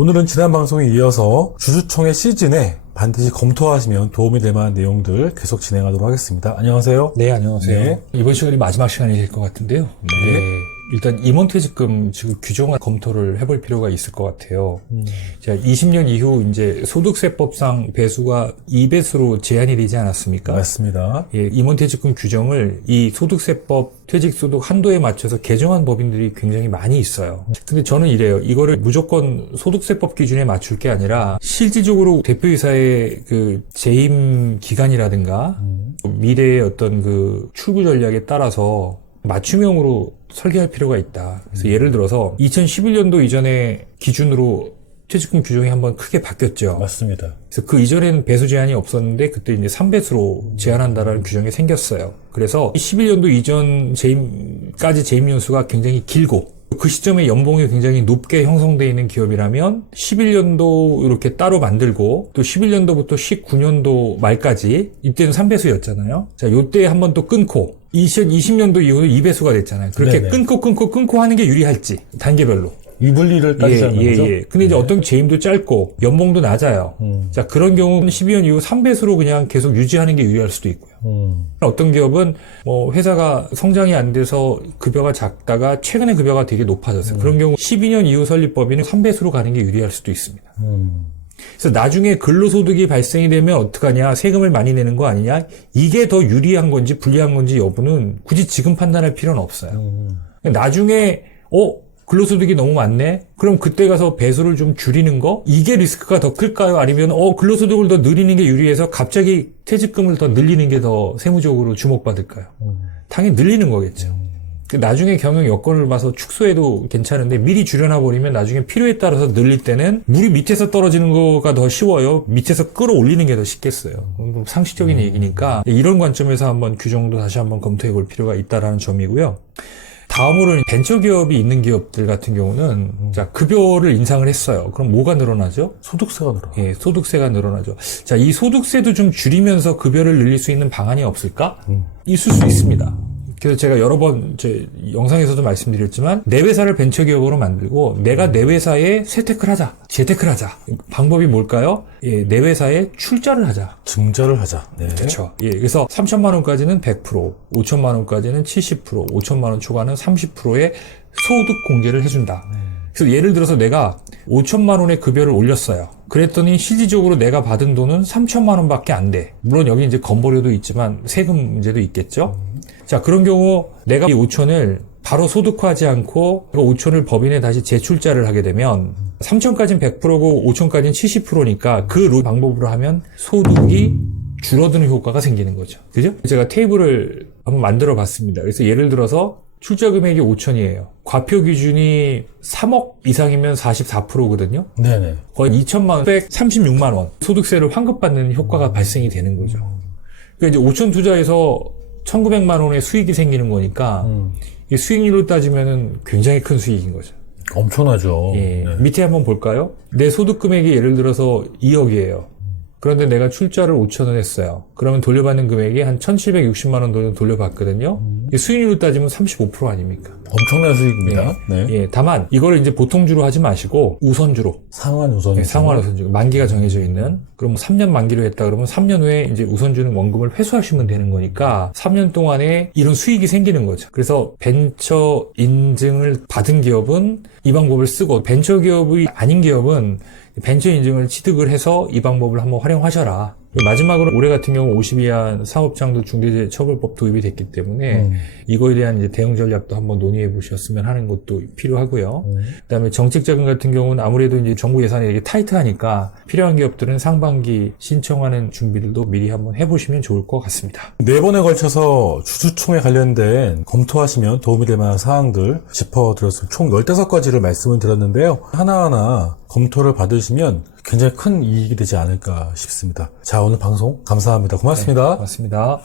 오늘은 지난 방송에 이어서 주주총회 시즌에 반드시 검토하시면 도움이 될 만한 내용들 계속 진행하도록 하겠습니다. 안녕하세요. 네, 안녕하세요. 네. 이번 시간이 마지막 시간이 될 것 같은데요. 네. 일단 임원퇴직금 지금 규정을 검토를 해볼 필요가 있을 것 같아요. 자, 20년 이후 이제 소득세법상 배수가 2배수로 제한이 되지 않았습니까? 맞습니다. 예, 임원퇴직금 규정을 이 소득세법 퇴직소득 한도에 맞춰서 개정한 법인들이 굉장히 많이 있어요. 근데 저는 이래요. 이거를 무조건 소득세법 기준에 맞출 게 아니라 실질적으로 대표이사의 그 재임 기간이라든가 미래의 어떤 그 출구 전략에 따라서 맞춤형으로 설계할 필요가 있다. 그래서 예를 들어서 2011년도 이전에 기준으로 퇴직금 규정이 한번 크게 바뀌었죠. 맞습니다. 그래서 그 이전에는 배수 제한이 없었는데 그때 이제 3배수로 제한한다라는 규정이 생겼어요. 그래서 11년도 이전 재임까지 재임 연수가 굉장히 길고 그 시점에 연봉이 굉장히 높게 형성되어 있는 기업이라면 11년도 이렇게 따로 만들고 또 11년도부터 19년도 말까지 이때는 3배수였잖아요. 자, 요때 한번 또 끊고 2020년도 이후로 2배수가 됐잖아요. 그렇게 네네. 끊고 하는 게 유리할지 단계별로. 유불리를 따지자는 거죠? 근데 이제 어떤 재임도 짧고 연봉도 낮아요. 자, 그런 경우는 12년 이후 3배수로 그냥 계속 유지하는 게 유리할 수도 있고요. 어떤 기업은 뭐 회사가 성장이 안 돼서 급여가 작다가 최근에 급여가 되게 높아졌어요. 그런 경우 12년 이후 설립법인은 3배수로 가는 게 유리할 수도 있습니다. 그래서 나중에 근로소득이 발생이 되면 어떡하냐, 세금을 많이 내는 거 아니냐, 이게 더 유리한 건지 불리한 건지 여부는 굳이 지금 판단할 필요는 없어요. 나중에 근로소득이 너무 많네? 그럼 그때 가서 배수를 좀 줄이는 거? 이게 리스크가 더 클까요? 아니면 근로소득을 더 늘리는 게 유리해서 갑자기 퇴직금을 더 늘리는 게 더 세무적으로 주목받을까요? 당연히 늘리는 거겠죠. 나중에 경영 여건을 봐서 축소해도 괜찮은데 미리 줄여놔버리면 나중에 필요에 따라서 늘릴 때는 물이 밑에서 떨어지는 거가 더 쉬워요. 밑에서 끌어올리는 게 더 쉽겠어요. 상식적인 얘기니까 이런 관점에서 한번 규정도 다시 한번 검토해 볼 필요가 있다라는 점이고요. 다음으로는 벤처기업이 있는 기업들 같은 경우는 자, 급여를 인상을 했어요. 그럼 뭐가 늘어나죠? 소득세가 늘어나요. 예, 소득세가 늘어나죠. 자, 이 소득세도 좀 줄이면서 급여를 늘릴 수 있는 방안이 없을까? 있을 수 있습니다. 그래서 제가 여러 번 제 영상에서도 말씀드렸지만 내 회사를 벤처기업으로 만들고 내가 내 회사에 세테크를 하자, 재테크를 하자. 방법이 뭘까요? 예, 내 회사에 출자를 하자. 증자를 하자. 네. 그렇죠. 예, 그래서 3천만 원까지는 100%, 5천만 원까지는 70%, 5천만 원 초과는 30%의 소득 공개를 해준다. 그래서 예를 들어서 내가 5천만 원의 급여를 올렸어요. 그랬더니 실질적으로 내가 받은 돈은 3천만 원밖에 안 돼. 물론 여기 이제 건보료도 있지만 세금 문제도 있겠죠. 자, 그런 경우 내가 이 5천을 바로 소득화하지 않고 그 5천을 법인에 다시 재출자를 하게 되면 3천까지는 100%고 5천까지는 70%니까 그 방법으로 하면 소득이 줄어드는 효과가 생기는 거죠. 그죠? 제가 테이블을 한번 만들어 봤습니다. 그래서 예를 들어서 출자 금액이 5천이에요. 과표 기준이 3억 이상이면 44%거든요. 네네. 거의 2천만 원, 136만 원 소득세를 환급받는 효과가 발생이 되는 거죠. 그러니까 이제 5천 투자해서 1,900만 원의 수익이 생기는 거니까 이 수익률로 따지면은 굉장히 큰 수익인 거죠. 엄청나죠. 예. 네. 밑에 한번 볼까요? 내 소득 금액이 예를 들어서 2억이에요. 그런데 내가 출자를 5천원 했어요. 그러면 돌려받는 금액이 한 1,760만 원 정도 돌려받거든요. 수익률로 따지면 35% 아닙니까? 엄청난 수익입니다. 네. 예, 다만 이거를 이제 보통주로 하지 마시고 우선주로. 상환 우선주. 예, 상환 우선주. 만기가 정해져 있는. 그럼 3년 만기로 했다 그러면 3년 후에 이제 우선주는 원금을 회수하시면 되는 거니까 3년 동안에 이런 수익이 생기는 거죠. 그래서 벤처 인증을 받은 기업은 이 방법을 쓰고 벤처 기업이 아닌 기업은 벤처 인증을 취득을 해서 이 방법을 한번 활용하셔라. 마지막으로 올해 같은 경우 50 이하 사업장도 중대재해처벌법 도입이 됐기 때문에 이거에 대한 이제 대응 전략도 한번 논의해 보셨으면 하는 것도 필요하고요. 그다음에 정책자금 같은 경우는 아무래도 이제 정부 예산이 되게 타이트하니까 필요한 기업들은 상반기 신청하는 준비들도 미리 한번 해보시면 좋을 것 같습니다. 4번에 걸쳐서 주주총회 관련된 검토하시면 도움이 될 만한 사항들 짚어드렸습니다. 총 15가지를 말씀을 드렸는데요. 하나하나 검토를 받으시면 굉장히 큰 이익이 되지 않을까 싶습니다. 자, 오늘 방송 감사합니다. 고맙습니다. 네, 고맙습니다.